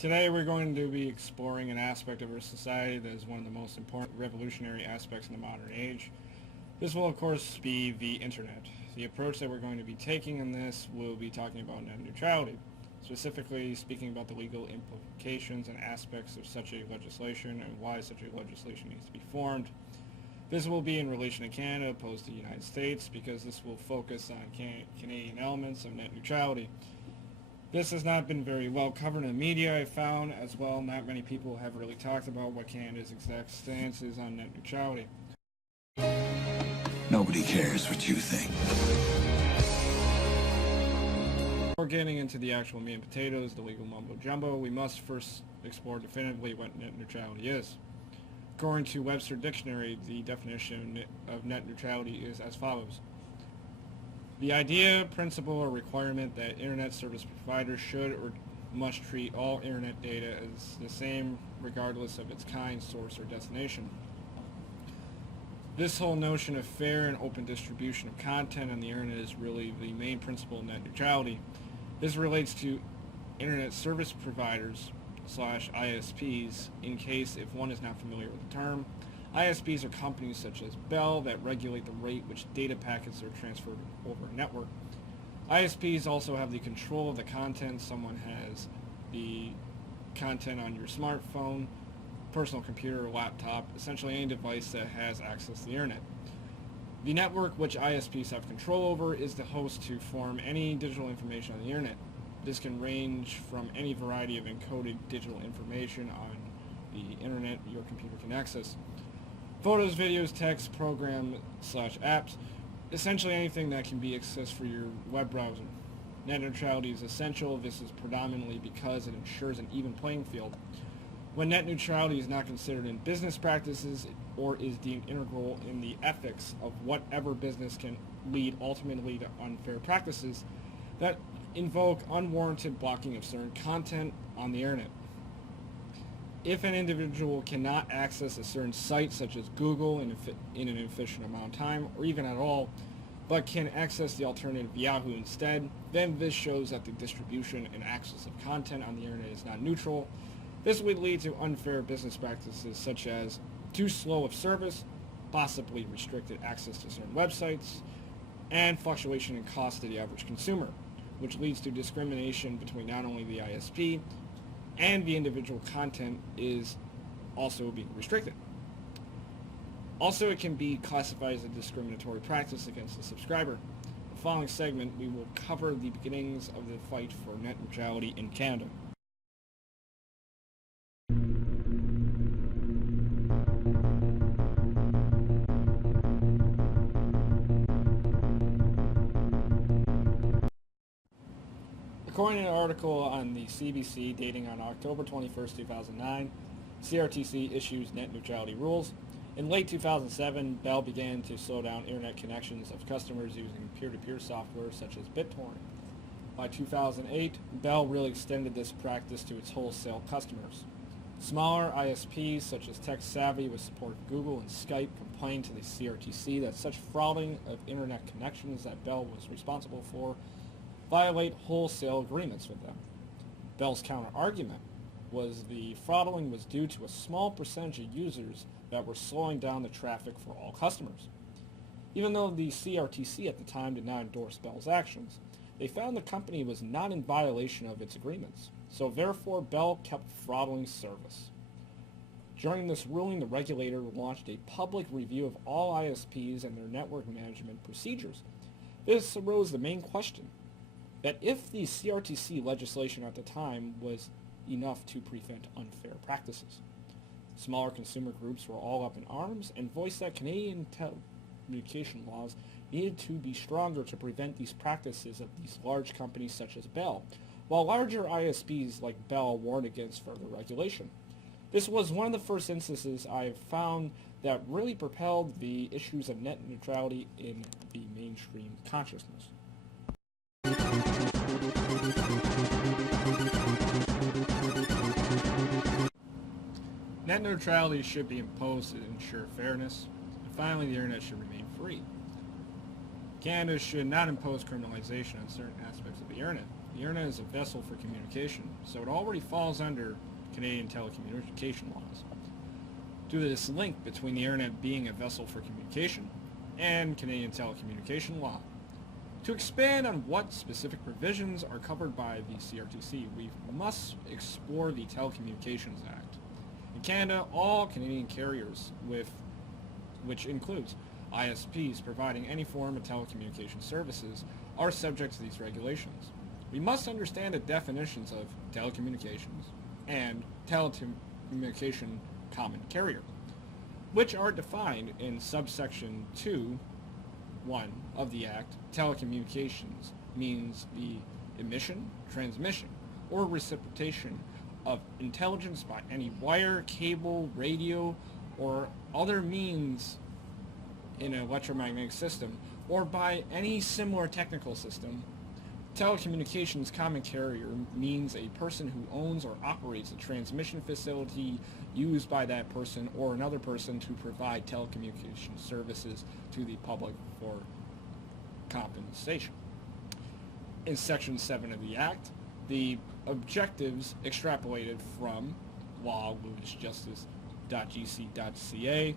Today we're going to be exploring an aspect of our society that is one of the most important revolutionary aspects in the modern age. This will of course be the internet. The approach that we're going to be taking in this will be talking about net neutrality, specifically speaking about the legal implications and aspects of such a legislation and why such a legislation needs to be formed. This will be in relation to Canada opposed to the United States because this will focus on Canadian elements of net neutrality. This has not been very well covered in the media, I found, as well. Not many people have really talked about what Canada's exact stance is on net neutrality. Nobody cares what you think. Before getting into the actual meat and potatoes, the legal mumbo-jumbo, we must first explore definitively what net neutrality is. According to Webster Dictionary, the definition of net neutrality is as follows. The idea, principle, or requirement that internet service providers should or must treat all internet data as the same regardless of its kind, source, or destination. This whole notion of fair and open distribution of content on the internet is really the main principle of net neutrality. This relates to internet service providers / ISPs, in case if one is not familiar with the term. ISPs are companies such as Bell that regulate the rate which data packets are transferred over a network. ISPs also have the control of the content. Someone has the content on your smartphone, personal computer, or laptop, essentially any device that has access to the internet. The network which ISPs have control over is the host to form any digital information on the internet. This can range from any variety of encoded digital information on the internet your computer can access. Photos, videos, text, program / apps, essentially anything that can be accessed for your web browser. Net neutrality is essential. This is predominantly because it ensures an even playing field. When net neutrality is not considered in business practices or is deemed integral in the ethics of whatever business, can lead ultimately to unfair practices that invoke unwarranted blocking of certain content on the internet. If an individual cannot access a certain site, such as Google, in an efficient amount of time, or even at all, but can access the alternative Yahoo instead, then this shows that the distribution and access of content on the internet is not neutral. This would lead to unfair business practices such as too slow of service, possibly restricted access to certain websites, and fluctuation in cost to the average consumer, which leads to discrimination between not only the ISP and the individual content is also being restricted. Also, it can be classified as a discriminatory practice against the subscriber. In the following segment, we will cover the beginnings of the fight for net neutrality in Canada. According to an article on the CBC dating on October 21st, 2009, CRTC issues net neutrality rules. In late 2007, Bell began to slow down internet connections of customers using peer-to-peer software such as BitTorrent. By 2008, Bell really extended this practice to its wholesale customers. Smaller ISPs such as TechSavvy with support of Google and Skype complained to the CRTC that such frauding of internet connections that Bell was responsible for violate wholesale agreements with them. Bell's counter-argument was the frauding was due to a small percentage of users that were slowing down the traffic for all customers. Even though the CRTC at the time did not endorse Bell's actions, they found the company was not in violation of its agreements, so therefore Bell kept frauding service. During this ruling, the regulator launched a public review of all ISPs and their network management procedures. This arose the main question, that if the CRTC legislation at the time was enough to prevent unfair practices. Smaller consumer groups were all up in arms and voiced that Canadian telecommunication laws needed to be stronger to prevent these practices of these large companies such as Bell, while larger ISPs like Bell warned against further regulation. This was one of the first instances I have found that really propelled the issues of net neutrality in the mainstream consciousness. Net neutrality should be imposed to ensure fairness, and finally the internet should remain free. Canada should not impose criminalization on certain aspects of the internet. The The internet is a vessel for communication, so it already falls under Canadian telecommunication laws. Due to this link between the internet being a vessel for communication and Canadian telecommunication law. To expand on what specific provisions are covered by the CRTC, we must explore the Telecommunications Act. In Canada, all Canadian carriers, which includes ISPs providing any form of telecommunication services, are subject to these regulations. We must understand the definitions of telecommunications and telecommunication common carrier, which are defined in subsection 2(1) of the Act. Telecommunications means the emission, transmission, or reciprocation of intelligence by any wire, cable, radio, or other means in an electromagnetic system, or by any similar technical system. Telecommunications common carrier means a person who owns or operates a transmission facility used by that person or another person to provide telecommunication services to the public for compensation. In Section 7 of the Act, the objectives extrapolated from law.lewisjustice.gc.ca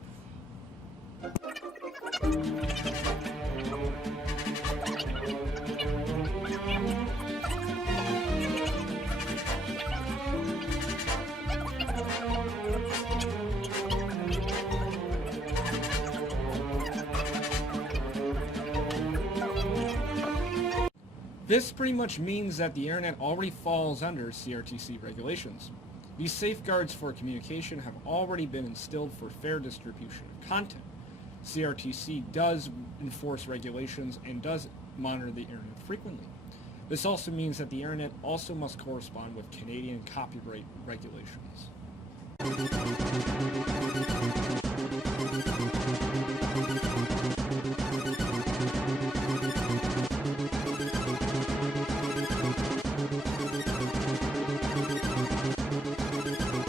This pretty much means that the internet already falls under CRTC regulations. These safeguards for communication have already been instilled for fair distribution of content. CRTC does enforce regulations and does monitor the internet frequently. This also means that the internet also must correspond with Canadian copyright regulations.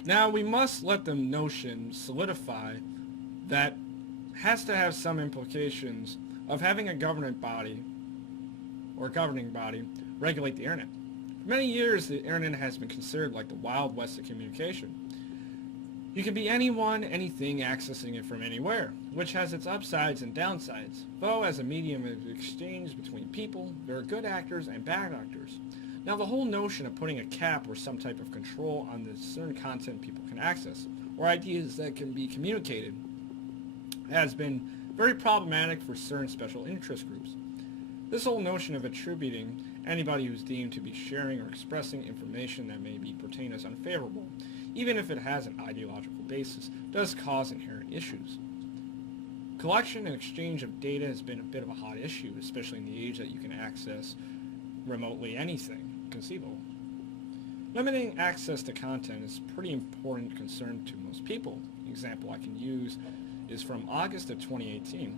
Now, we must let the notion solidify that has to have some implications of having a government body or governing body regulate the internet. For many years, the internet has been considered like the Wild West of communication. You can be anyone, anything, accessing it from anywhere, which has its upsides and downsides. Though, as a medium of exchange between people, there are good actors and bad actors. Now, the whole notion of putting a cap or some type of control on the certain content people can access, or ideas that can be communicated, has been very problematic for certain special interest groups. This whole notion of attributing anybody who's deemed to be sharing or expressing information that may be pertained as unfavorable, even if it has an ideological basis, does cause inherent issues. Collection and exchange of data has been a bit of a hot issue, especially in the age that you can access remotely anything conceivable. Limiting access to content is a pretty important concern to most people. An example I can use is from August of 2018,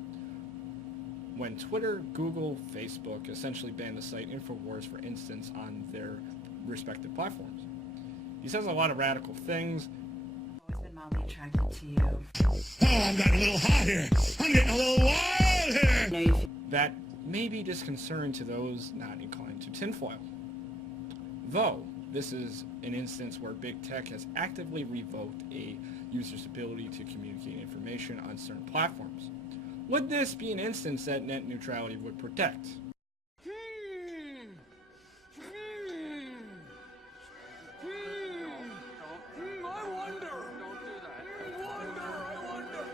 when Twitter, Google, Facebook essentially banned the site InfoWars, for instance, on their respective platforms. He says a lot of radical things. I've been mildly attracted to you. Oh, I'm getting a little hot here. I'm getting a little wild here. I know you feel That may be disconcerting to those not inclined to tinfoil. Though, this is an instance where big tech has actively revoked a user's ability to communicate information on certain platforms. Would this be an instance that net neutrality would protect? I wonder. Don't do that. I wonder.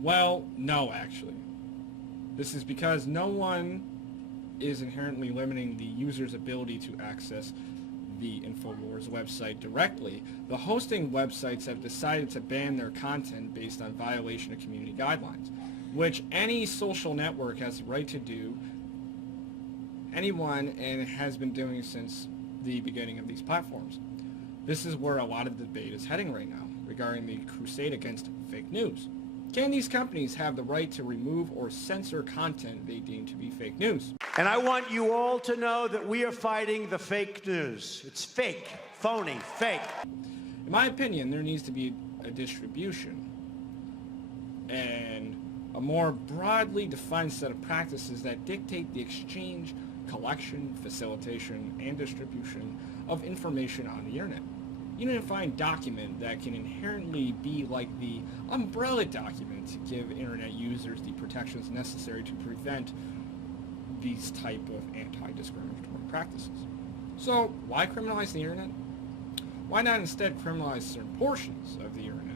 Well, no, actually. This is because no one is inherently limiting the user's ability to access the InfoWars website directly. The hosting websites have decided to ban their content based on violation of community guidelines, which any social network has the right to do, anyone, and has been doing since the beginning of these platforms. This is where a lot of the debate is heading right now, regarding the crusade against fake news. Can these companies have the right to remove or censor content they deem to be fake news? And I want you all to know that we are fighting the fake news. It's fake, phony, fake. In my opinion, there needs to be a distribution and a more broadly defined set of practices that dictate the exchange collection, facilitation, and distribution of information on the internet. Unifying document that can inherently be like the umbrella document to give internet users the protections necessary to prevent these type of anti-discriminatory practices. So, why criminalize the internet? Why not instead criminalize certain portions of the internet?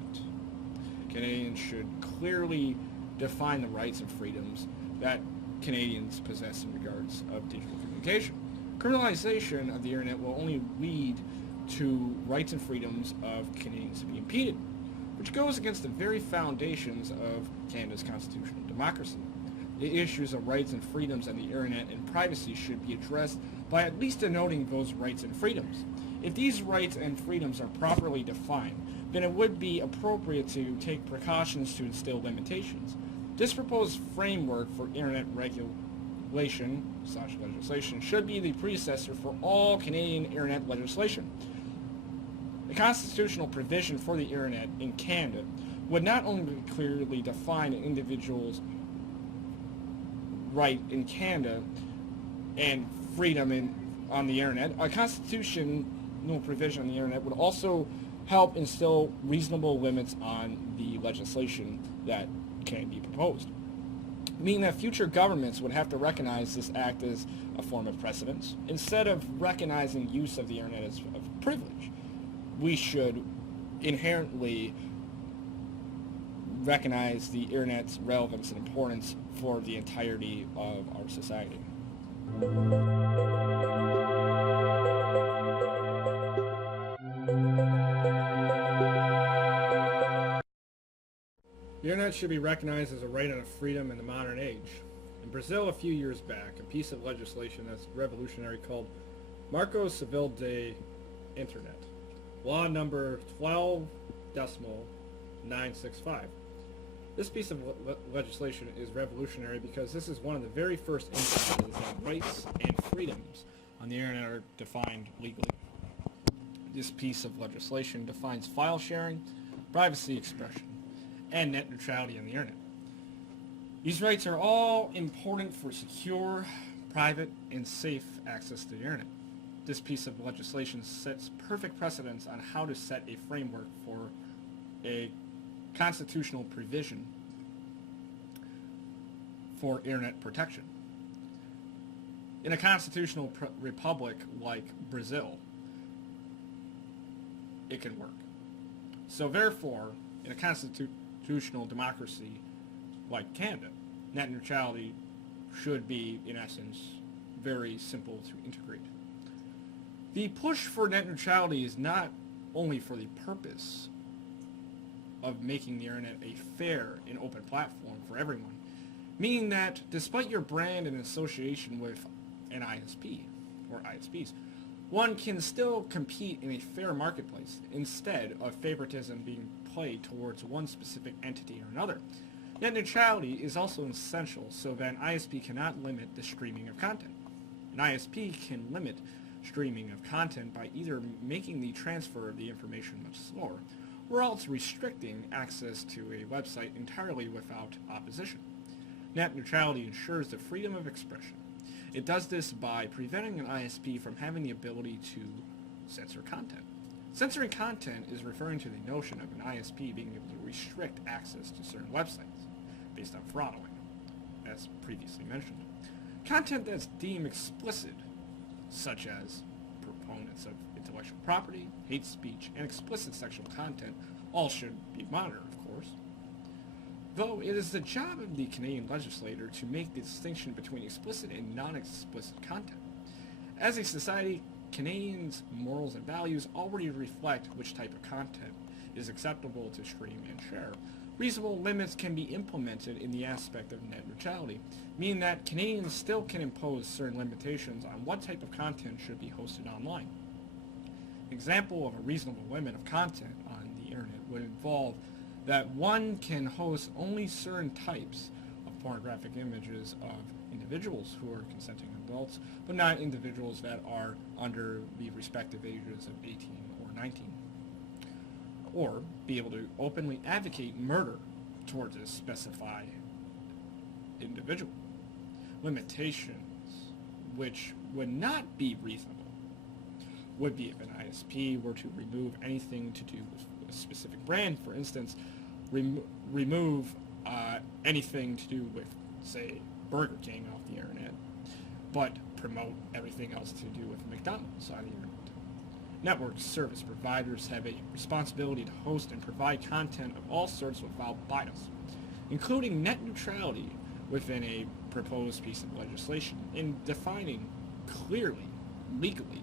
Canadians should clearly define the rights and freedoms that Canadians possess in regards of digital communication. Criminalization of the internet will only lead to rights and freedoms of Canadians to be impeded, which goes against the very foundations of Canada's constitutional democracy. The issues of rights and freedoms on the internet and privacy should be addressed by at least denoting those rights and freedoms. If these rights and freedoms are properly defined, then it would be appropriate to take precautions to instill limitations. This proposed framework for internet regulation/legislation should be the predecessor for all Canadian internet legislation. The constitutional provision for the internet in Canada would not only clearly define an individual's right in Canada and freedom on the internet, a constitutional provision on the internet would also help instill reasonable limits on the legislation that can be proposed, meaning that future governments would have to recognize this act as a form of precedence instead of recognizing use of the internet as a privilege. We should inherently recognize the internet's relevance and importance for the entirety of our society. The internet should be recognized as a right and a freedom in the modern age. In Brazil, a few years back, a piece of legislation that's revolutionary called Marco Civil de Internet, law number 12.965. This piece of legislation is revolutionary because this is one of the very first instances that rights and freedoms on the internet are defined legally. This piece of legislation defines file sharing, privacy expression, and net neutrality on the internet. These rights are all important for secure, private, and safe access to the internet. This piece of legislation sets perfect precedence on how to set a framework for a constitutional provision for internet protection. In a constitutional republic like Brazil, it can work. So therefore, in a constitutional democracy like Canada, net neutrality should be, in essence, very simple to integrate. The push for net neutrality is not only for the purpose of making the internet a fair and open platform for everyone, meaning that despite your brand and association with an ISP or ISPs, one can still compete in a fair marketplace instead of favoritism being played towards one specific entity or another. Net neutrality is also essential so that an ISP cannot limit the streaming of content. An ISP can limit streaming of content by either making the transfer of the information much slower, or else restricting access to a website entirely without opposition. Net neutrality ensures the freedom of expression. It does this by preventing an ISP from having the ability to censor content. Censoring content is referring to the notion of an ISP being able to restrict access to certain websites based on throttling, as previously mentioned. Content that's deemed explicit, such as proponents of intellectual property, hate speech, and explicit sexual content, all should be monitored, of course. Though it is the job of the Canadian legislator to make the distinction between explicit and non-explicit content. As a society, Canadians' morals and values already reflect which type of content is acceptable to stream and share. Reasonable limits can be implemented in the aspect of net neutrality, meaning that Canadians still can impose certain limitations on what type of content should be hosted online. An example of a reasonable limit of content on the internet would involve that one can host only certain types of pornographic images of individuals who are consenting adults, but not individuals that are under the respective ages of 18 or 19. Or be able to openly advocate murder towards a specified individual. Limitations which would not be reasonable would be if an ISP were to remove anything to do with a specific brand. For instance, remove anything to do with, say, Burger King off the internet, but promote everything else to do with McDonald's on the internet. Network service providers have a responsibility to host and provide content of all sorts without bias, including net neutrality within a proposed piece of legislation. In defining clearly, legally,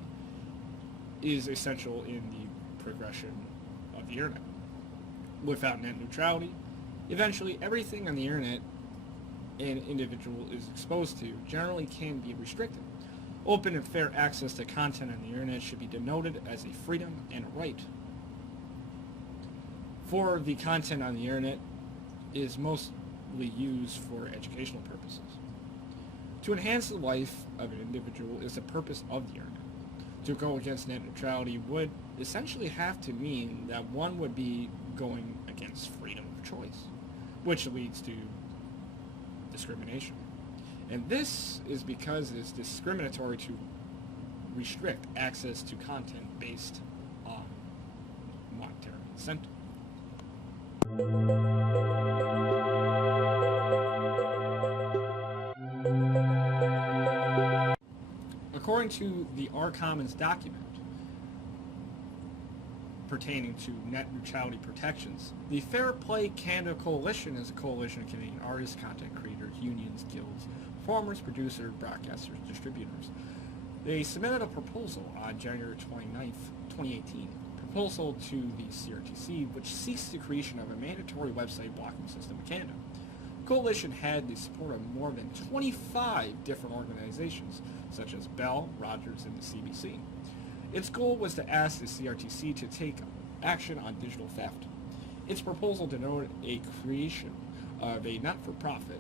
is essential in the progression of the internet. Without net neutrality, eventually everything on the internet an individual is exposed to generally can be restricted. Open and fair access to content on the internet should be denoted as a freedom and a right. For the content on the internet is mostly used for educational purposes. To enhance the life of an individual is the purpose of the internet. To go against net neutrality would essentially have to mean that one would be going against freedom of choice, which leads to discrimination. And this is because it is discriminatory to restrict access to content based on monetary incentive. According to the R Commons document pertaining to net neutrality protections, the Fair Play Canada Coalition is a coalition of Canadian artists, content creators, unions, guilds, performers, producers, broadcasters, distributors. They submitted a proposal on January 29th, 2018, proposal to the CRTC, which seeks the creation of a mandatory website blocking system in Canada. The coalition had the support of more than 25 different organizations, such as Bell, Rogers, and the CBC. Its goal was to ask the CRTC to take action on digital theft. Its proposal denoted a creation of a not-for-profit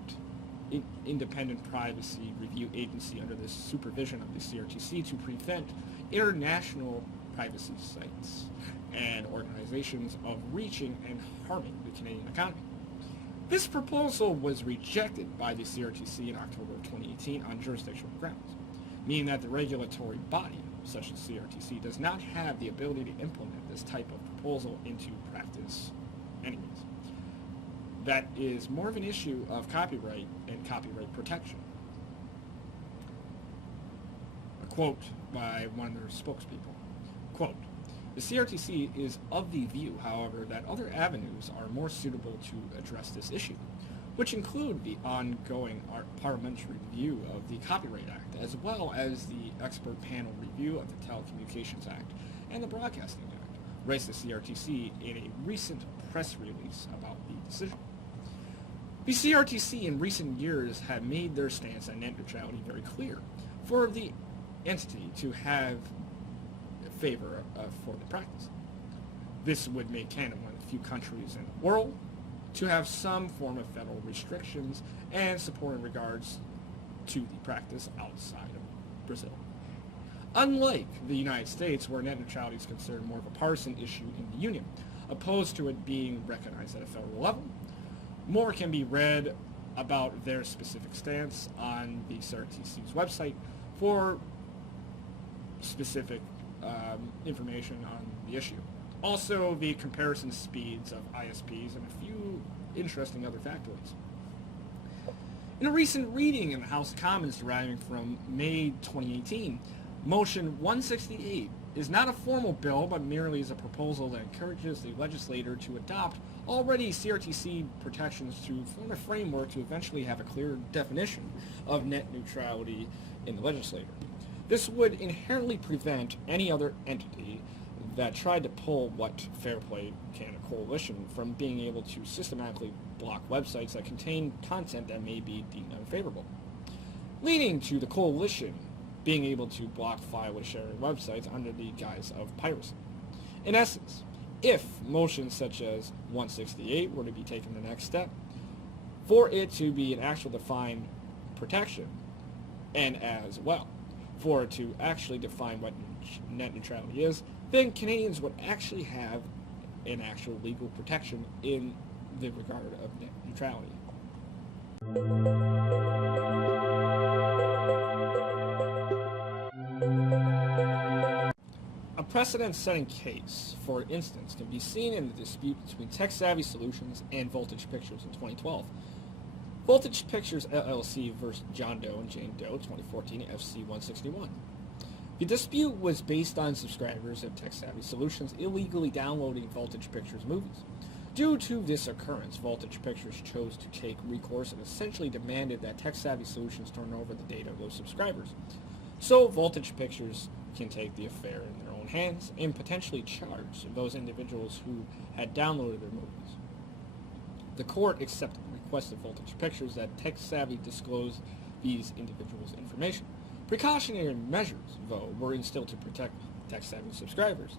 independent privacy review agency under the supervision of the CRTC to prevent international privacy sites and organizations of reaching and harming the Canadian economy. This proposal was rejected by the CRTC in October of 2018 on jurisdictional grounds, meaning that the regulatory body, such as CRTC, does not have the ability to implement this type of proposal into practice anyways. That is more of an issue of copyright and copyright protection. A quote by one of their spokespeople. Quote, "The CRTC is of the view, however, that other avenues are more suitable to address this issue, which include the ongoing parliamentary review of the Copyright Act, as well as the expert panel review of the Telecommunications Act and the Broadcasting Act," raised the CRTC in a recent press release about the decision. The CRTC in recent years have made their stance on net neutrality very clear for the entity to have favor for the practice. This would make Canada one of the few countries in the world to have some form of federal restrictions and support in regards to the practice outside of Brazil. Unlike the United States, where net neutrality is considered more of a partisan issue in the Union, opposed to it being recognized at a federal level, more can be read about their specific stance on the CRTC's website for specific information on the issue. Also, the comparison speeds of ISPs and a few interesting other factoids. In a recent reading in the House of Commons deriving from May 2018, Motion 168 is not a formal bill, but merely is a proposal that encourages the legislator to adopt already CRTC protections to form a framework to eventually have a clear definition of net neutrality in the legislature. This would inherently prevent any other entity that tried to pull what Fair Play Canada Coalition from being able to systematically block websites that contain content that may be deemed unfavorable, leading to the coalition being able to block file sharing websites under the guise of piracy. In essence, if motions such as 168 were to be taken the next step, for it to be an actual defined protection, and as well, for it to actually define what net neutrality is, then Canadians would actually have an actual legal protection in the regard of net neutrality. precedent-setting case, for instance, can be seen in the dispute between Tech Savvy Solutions and Voltage Pictures in 2012. Voltage Pictures LLC versus John Doe and Jane Doe, 2014, FC 161. The dispute was based on subscribers of Tech Savvy Solutions illegally downloading Voltage Pictures movies. Due to this occurrence, Voltage Pictures chose to take recourse and essentially demanded that Tech Savvy Solutions turn over the data of those subscribers. So Voltage Pictures can take the affair in their own hands and potentially charge those individuals who had downloaded their movies. The court accepted the request of Voltage Pictures that Tech Savvy disclose these individuals' information. Precautionary measures, though, were instilled to protect Tech Savvy subscribers.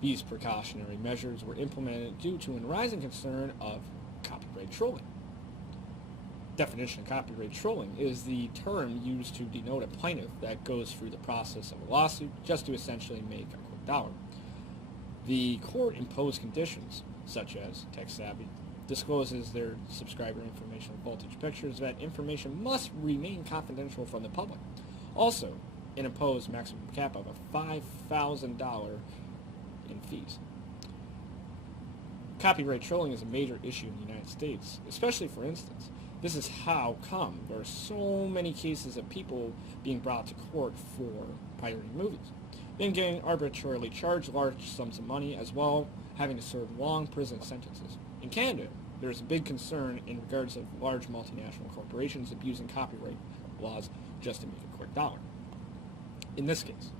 These precautionary measures were implemented due to a rising concern of copyright trolling. Definition of copyright trolling is the term used to denote a plaintiff that goes through the process of a lawsuit just to essentially make a quick dollar. The court imposed conditions, such as Tech Savvy discloses their subscriber information with Voltage Pictures, that information must remain confidential from the public. Also, it imposed maximum cap of a $5,000 in fees. Copyright trolling is a major issue in the United States, especially, for instance, this is how come there are so many cases of people being brought to court for pirating movies, then getting arbitrarily charged large sums of money, as well having to serve long prison sentences. In Canada, there is a big concern in regards of large multinational corporations abusing copyright laws just to make a quick dollar. In this case,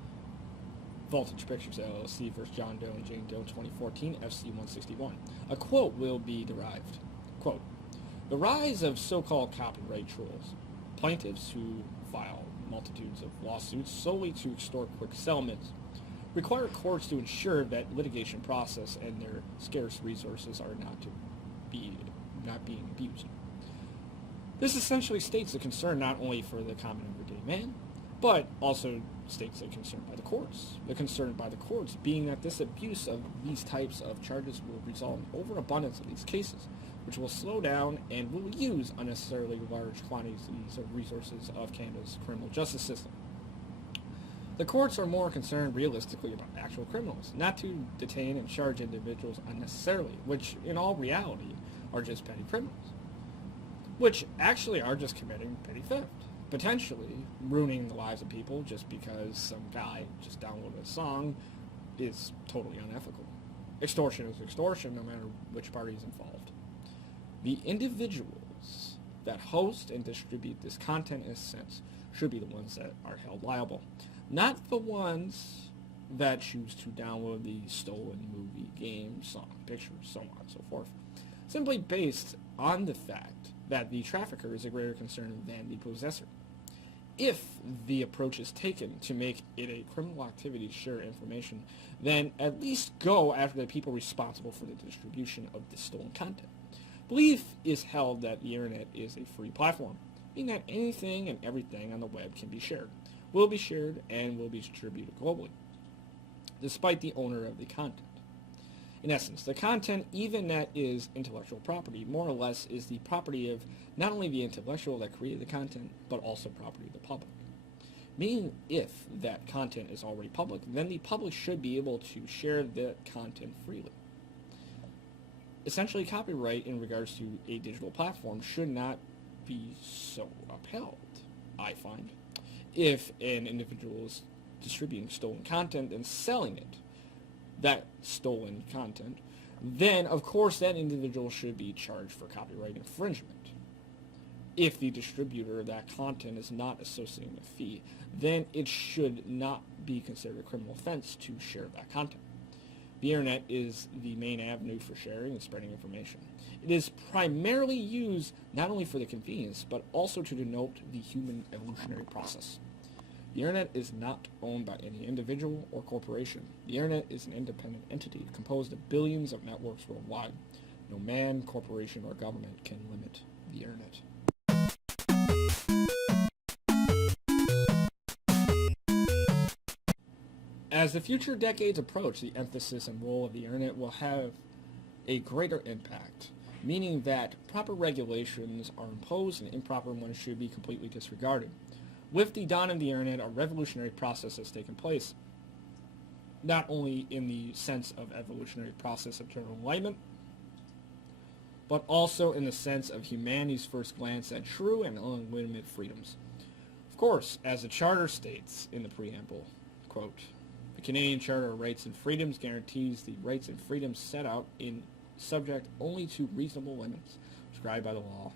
Voltage Pictures LLC versus John Doe and Jane Doe, 2014, FC 161. A quote will be derived. Quote, "The rise of so-called copyright trolls, plaintiffs who file multitudes of lawsuits solely to extort quick settlements, require courts to ensure that litigation process and their scarce resources are not being abused. This essentially states a concern not only for the common everyday man, but also states a concern by the courts. The concern by the courts being that this abuse of these types of charges will result in overabundance of these cases, which will slow down and will use unnecessarily large quantities of resources of Canada's criminal justice system. The courts are more concerned realistically about actual criminals, not to detain and charge individuals unnecessarily, which in all reality are just petty criminals, which actually are just committing petty theft, potentially ruining the lives of people just because some guy just downloaded a song is totally unethical. Extortion is extortion no matter which party is involved. The individuals that host and distribute this content in a sense should be the ones that are held liable, not the ones that choose to download the stolen movie, game, song, picture, so on and so forth, simply based on the fact that the trafficker is a greater concern than the possessor. If the approach is taken to make it a criminal activity to share information, then at least go after the people responsible for the distribution of the stolen content. Belief is held that the internet is a free platform, meaning that anything and everything on the web can be shared, will be shared, and will be distributed globally, despite the owner of the content. In essence, the content, even that is intellectual property, more or less is the property of not only the intellectual that created the content, but also property of the public. Meaning, if that content is already public, then the public should be able to share that content freely. Essentially, copyright in regards to a digital platform should not be so upheld, I find. If an individual is distributing stolen content and selling it, that stolen content, then of course that individual should be charged for copyright infringement. If the distributor of that content is not associating a fee, then it should not be considered a criminal offense to share that content. The internet is the main avenue for sharing and spreading information. It is primarily used not only for the convenience, but also to denote the human evolutionary process. The internet is not owned by any individual or corporation. The internet is an independent entity composed of billions of networks worldwide. No man, corporation, or government can limit the internet. As the future decades approach, the emphasis and role of the internet will have a greater impact, meaning that proper regulations are imposed and improper ones should be completely disregarded. With the dawn of the internet, a revolutionary process has taken place. not only in the sense of evolutionary process of general enlightenment, but also in the sense of humanity's first glance at true and unlimited freedoms. Of course, as the Charter states in the preamble, quote, the Canadian Charter of Rights and Freedoms guarantees the rights and freedoms set out in subject only to reasonable limits prescribed by the law,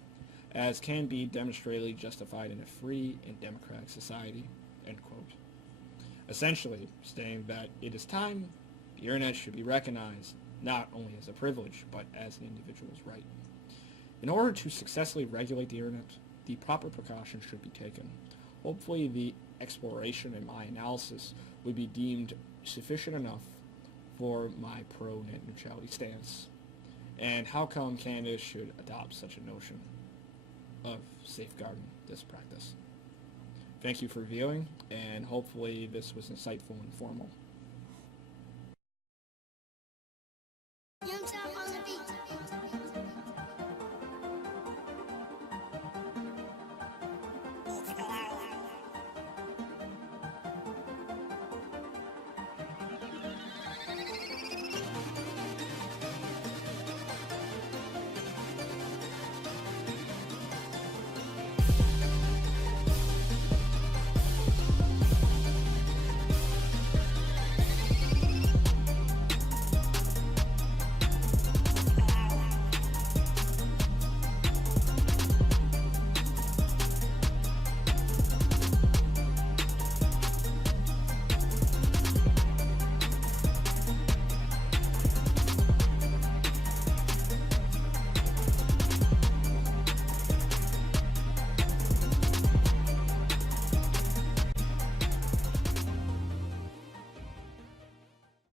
as can be demonstrably justified in a free and democratic society, end quote. Essentially, stating that it is time the Internet should be recognized not only as a privilege, but as an individual's right. In order to successfully regulate the Internet, the proper precautions should be taken. Hopefully the exploration and my analysis would be deemed sufficient enough for my pro-net neutrality stance, and how come Canada should adopt such a notion of safeguarding this practice. Thank you for viewing, and hopefully this was insightful and informal.